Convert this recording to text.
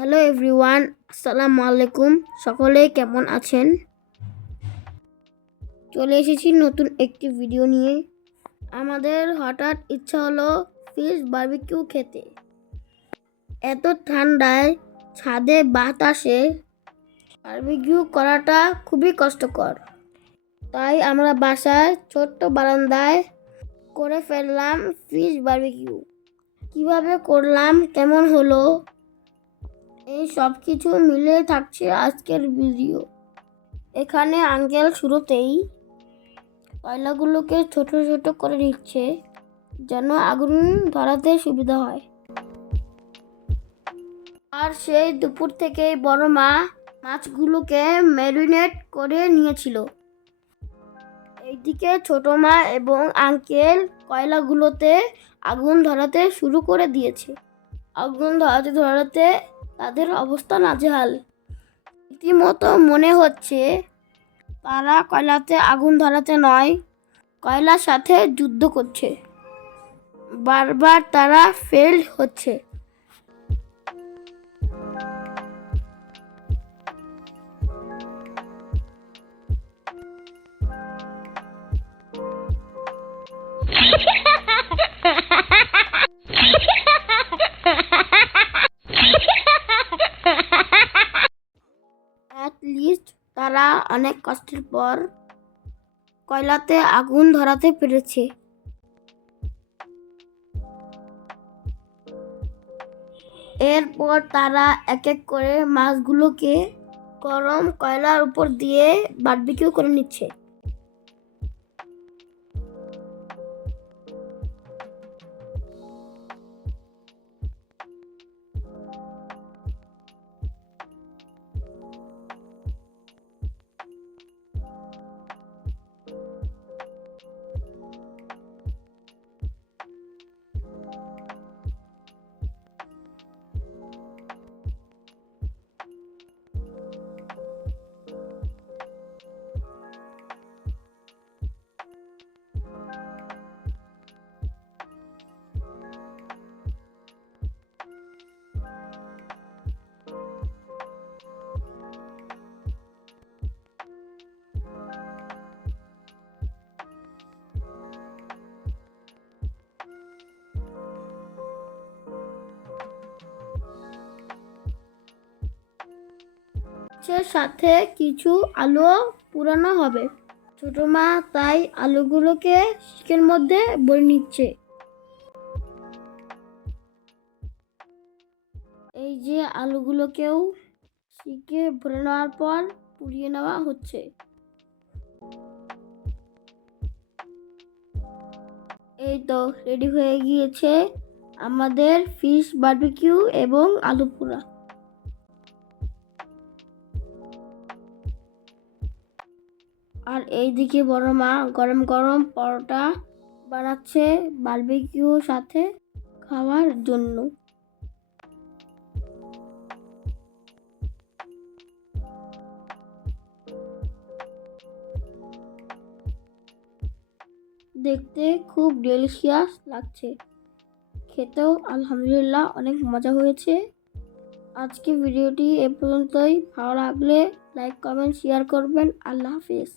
Hello everyone, আসসালামু আলাইকুম। সকলেই কেমন আছেন? চলে এসেছি নতুন একটি ভিডিও নিয়ে। আমাদের হঠাৎ ইচ্ছা হলো ফিশ বারবিকিউ খেতে। এত ঠান্ডায় ছাদে বাতাসে বারবিকিউ করাটা খুবই কষ্টকর। তাই আমরা বাসায় ছোট্ট বারান্দায় করে ফেললাম ফিশ বারবিকিউ। কিভাবে করলাম, কেমন হলো, এই সব কিছু মিলে থাকছে আজকের ভিডিও। এখানে আঙ্কেল শুরুতেই কয়লাগুলোকে ছোট ছোট করে নিচ্ছে যেন আগুন ধরাতে সুবিধা হয়। আর সেই দুপুর থেকেই বড় মা মাছগুলোকে ম্যারিনেট করে নিয়েছিল। এইদিকে ছোট মা এবং আঙ্কেল কয়লাগুলোতে আগুন ধরাতে শুরু করে দিয়েছে। আগুন ধরাতে ধরাতে তাদের অবস্থা নাজেহাল। রীতিমতো মনে হচ্ছে তারা কয়লাতে আগুন ধরাতে নয়, কয়লার সাথে যুদ্ধ করছে। বারবার তারা ফেল হচ্ছে। অ্যাট লিস্ট তারা অনেক কষ্টের পর কয়লাতে আগুন ধরাতে পেরেছে। এরপর তারা এক এক করে মাছগুলোকে গরম কয়লার উপর দিয়ে বারবিকিউ করে নিচ্ছে। সাথে কিছু আলু পুরানো হবে। ছোট মা তাই আলুগুলোকে শিকের মধ্যে ভরে নিচ্ছে। এই যে আলুগুলোকেও শিকে ভরে নেওয়ার পর পুড়িয়ে নেওয়া হচ্ছে। এই তো রেডি হয়ে গিয়েছে আমাদের ফিশ বারবিকিউ এবং আলু পোড়া। আর এইদিকে বড় মা গরম গরম পরোটা বানাচ্ছে বারবিকিউ সাথে খাওয়ার জন্য। দেখতে খুব ডেলিশিয়াস লাগছে, খেতেও আলহামদুলিল্লাহ অনেক মজা হয়েছে। আজকে ভিডিওটি এ পর্যন্তই। ভালো লাগলে লাইক, কমেন্ট, শেয়ার করবেন। আল্লাহ হাফেজ।